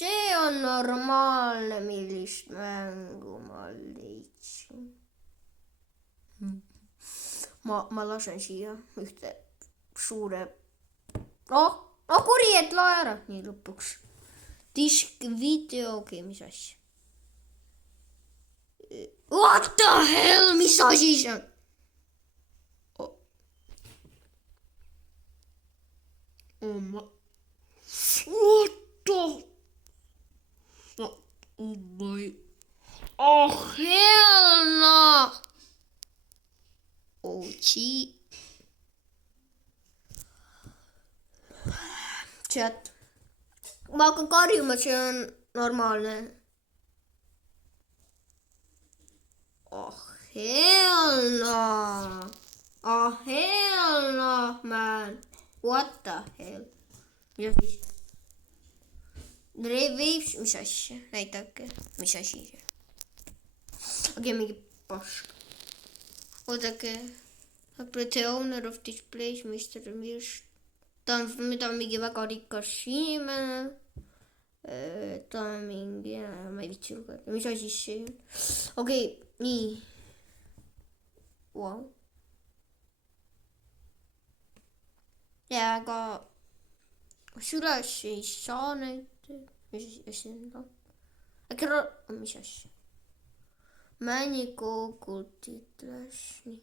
see on normaalne, millist mängu ma leidsin. Ma lasen siia ühte suure... kuri, et lae ära. Nii lõpuks. Disk videogi, mis asja? What the hell, mis asi see on? What the? Oh my... Oh hell no! Oh gee. Chat. Ma hakkan karjuma, see on normaalne. Oh hell no! Oh hell no, man! What the hell? Mida siis? Waves, mis asja? Näidake, mis asi see? Okei, mingi pask. Oodake. The owner of this place, Mr. Mirst. Ta on mingi väga rikas inimene. Ta on mingi, ma ei vitsi lugeda. Mis asi see on? Okei, nii. Wow. Ja, aga üles ei saa neid. Mis asi on? Mis asja? Määnikokult ütles nii.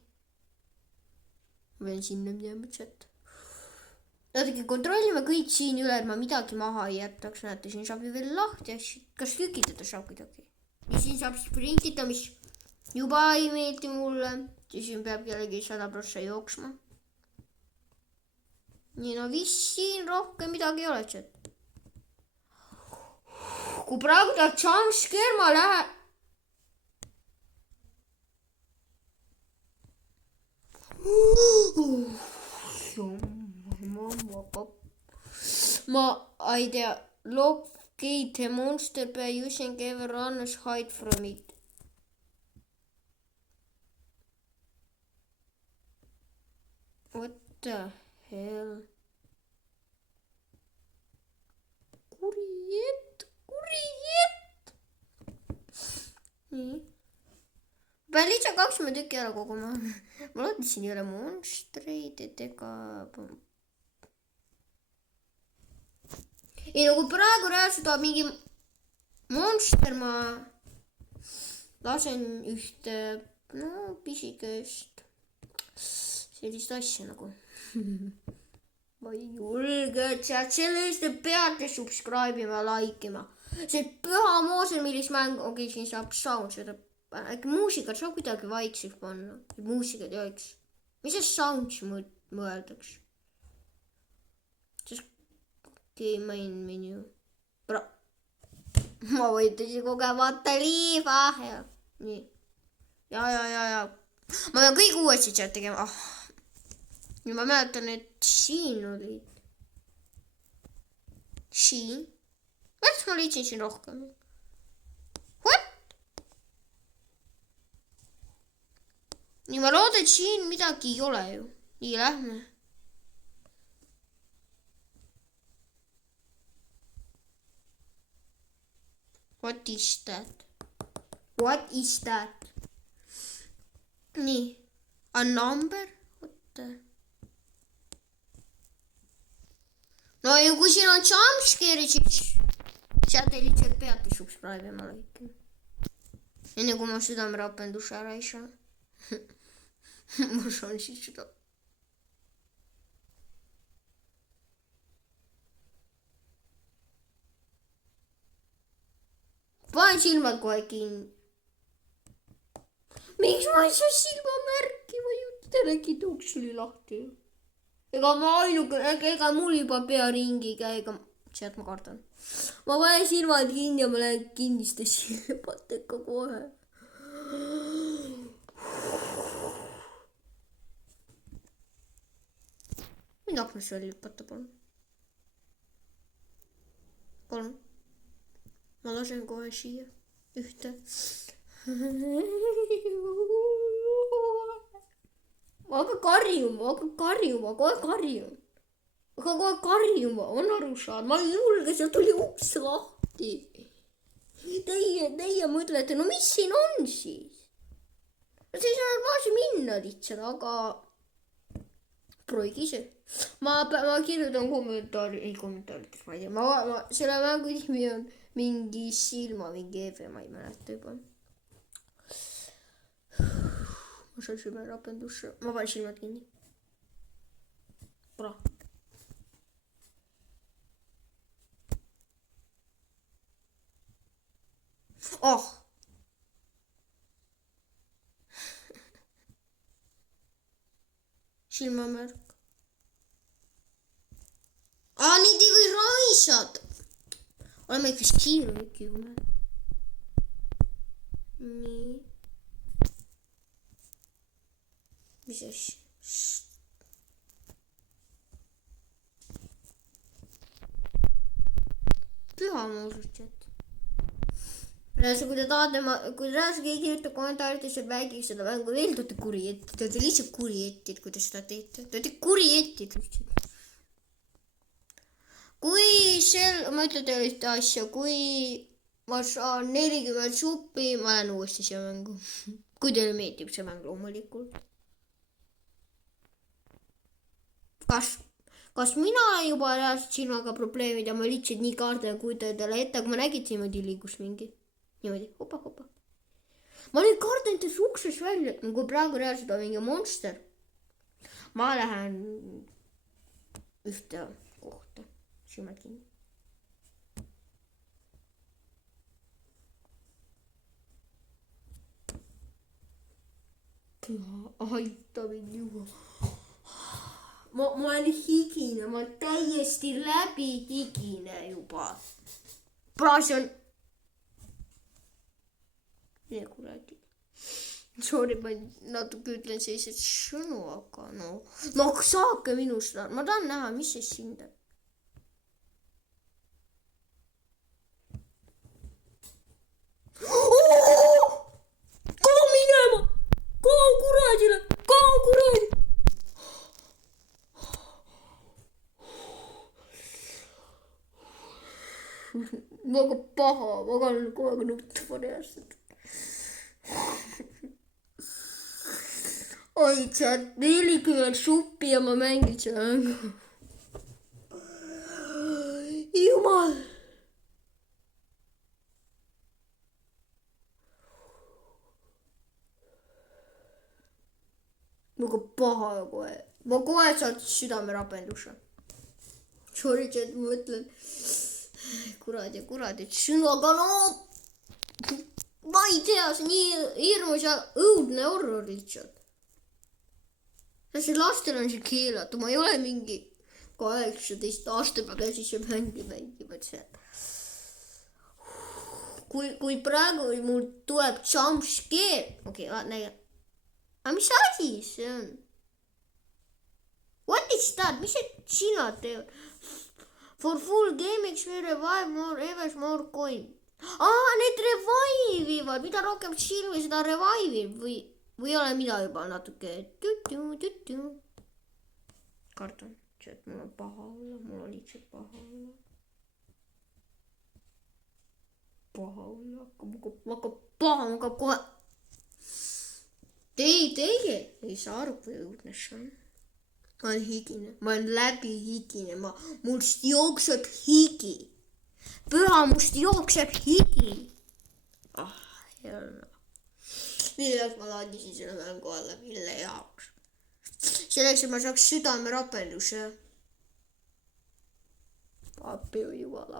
Ma pean sinna minema chat. Oodake, kontrollime kõik siin üle, et ma midagi maha ei jätaks. Näete, siin saab ju veel lahti asju. Kas tükitada saab kuidagi? Ja siin saab sprintida, mis juba ei meeldi mulle. Ja siin peab jällegi 100% jooksma. Nii, no vist siin rohkem midagi ei ole, chat. Kui praegu ta jumpscare, ma lähen... Ma ei tea. Locate the monster by using ever runners hide from it. What the hell? Kuriet. Nii. Pean lihtsalt 20 tükki ära koguma. Ma loodan, et siin ei ole monstreid, et ega... Ei, nagu praegu rääsuda mingi monster, ma lasen ühte, pisikest sellist asja nagu. Ma ei julge, et selle eest te peate subscribe ima, like ima. See püha mooser, millist mäng, okei, siin saab sound seda. Äkki muusikat saab kuidagi vaikseks panna. Muusikat ei oleks. Mis see sounds mõeldaks? Okei, main menu. Ma võitasin kogemata liiva. Nii. Ja. Ma pean kõik uuesti chat tegema. Nüüd ma mäletan, et siin olid. Siin. Miks ma leidsin siin rohkem? Nii, ma loodan, et siin midagi ei ole ju. Nii, lähme. What is that? What is that? Nii. A number? What? No ja kui siin on jumpscare'i, siis sealt ei lihtsalt peate subscribe ima lõikima. Enne kui ma südamerapenduse ära ei saa. Ma saan siis seda. Panen silmad kohe kinni. Miks ma ei saa silmamärki või telegi tuks oli lahti? Ega ma ainuke, ega mul juba pea ringi käega. Sealt ma kardan. Ma panen silmad kinni ja ma lähen kinniste silmatega kohe. Mind aknasse veel lüpata, palun. Palun. Ma lasen kohe siia ühte. Ma hakkan karjuma, kohe karjun. Aga kohe karjuma, on aru saanud. Ma ei julge, seal tuli uks lahti. Teie mõtlete, no mis siin on siis? No siis on baasi minna lihtsalt, aga proovige ise. Ma kirjutan kommentaarides, ma ei tea, ma selle mängu nimi on mingi silma, mingi EV, ma ei mäleta juba. Ma saan südamerapendusse, ma panen silmad kinni. Bra. Oh! Silmamärk. Neid ei või raisata. Oleme ikka kiiremik ju. Nii. Mis asja? Püha muusikat. Kui te tahate, kui te keegi ütleb kommentaarides, et mängige seda mängu veel, te olete kuri ette. Te olete lihtsalt kuri ettid, kui te seda teete. Te olete kuri ettid lihtsalt. Ma ütlen teile ühte asja, kui ma saan 40 suppi, ma lähen uuesti siia mängu. Kui teile meeldib see mäng loomulikult. Kas mina olen juba reaalselt silmaga probleemid ja ma lihtsalt nii kaardan kujutan teile ette, kui ma nägin, et niimoodi liigus mingi. Niimoodi, hopa. Ma nüüd kardan teist uksest välja, kui praegu reaalselt on mingi monster. Ma lähen ühte kohta, silmad kinni. Aita mind juba. Ma olen higine, ma olen täiesti läbi higine juba. Praasi on... Ja kuradi. Sorry, ma natuke ütlen sellised sõnu, aga no saake minust, ma tahan näha, mis siis sind on. Kao minema! Kao kuradile! Kao kuradi! Väga paha, ma olen kogu aeg nutma reaalselt. Oi, chat, 40 suppi ja ma mängin seda mängu. Jumal. Väga paha kohe. Ma kohe saad südamerapenduse. Sorry, chat, ma mõtlen. Kuradi, sõnaga ma ei tea, see nii hirmus ja õudne horror lihtsalt. See lastel on see keelatu, ma ei ole mingi 18 aasta peale siis see mängivad seal. Kui praegu mul tuleb jump scare, okei, näe. Aga mis asi see on? What is that? Mis see silmad teevad? For full game experience, revive more, evers more coin. Need revive-ivad, mida rohkem silmi, seda revive-ib või ole mida juba natuke. Kardan, et mul on paha olla, mul on lihtsalt paha olla. Hakkab kohe. Teie ei saa aru, kui õudne see on. Ma olen higine, ma olen läbi higine, must jookseb higi. Püha, must jookseb higi. Jälle. Milleks ma laadisin selle mängu alla, mille jaoks? Selleks, et ma saaks südamerapenduse. Appi või jumala.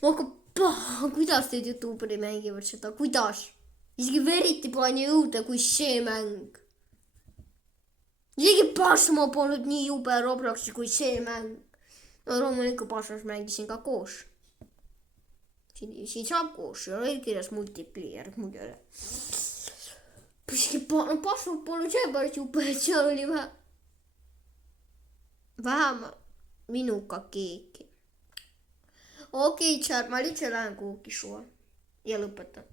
Kuidas need YouTuberi mängivad seda? Kuidas? Isegi veriti pole nii õudne kui see mäng. Isegi Pasmo polnud nii jube Robloxi kui see mäng. No loomulikult Pasmos mängisin ka koos. Siin saab koos, see oli kirjas multiplayer, muidu ei ole. Pasmo polnud seepärast jube, et seal oli vähemalt minuga keegi. Okei, chat, ma lihtsalt lähen kuhugi suva ja lõpetan.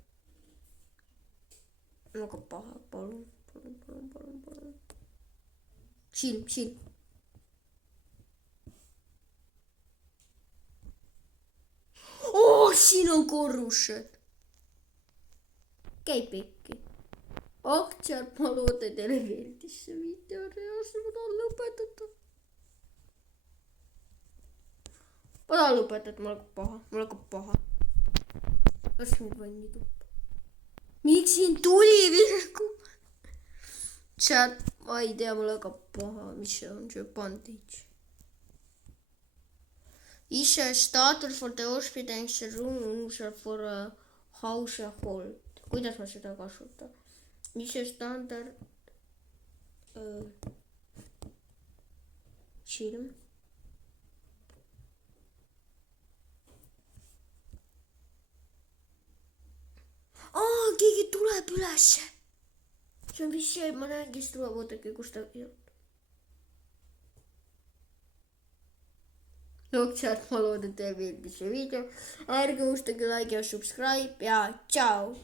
Väga paha, palun. Silm. Oh! siin on korrused. Käi pekki. Chat, ma loodan, teile meeldis see video. Ma tahan lõpetada. Mul hakkab paha. Las mind vanni tuppa. Miks siin tuli virgub? Chat, ma ei tea, mul hakkab paha. Mis see on, see bandage? Is a starter for the hospitals room unusual for a household. Kuidas ma seda kasutan? Is a standard silm. Keegi tuleb ülesse. See on vist see, ma näen, kes tuleb, oodake, kus ta on. Chat, ma loodan, teile meeldis see video. Ärge unustage like ja subscribe ja tšau.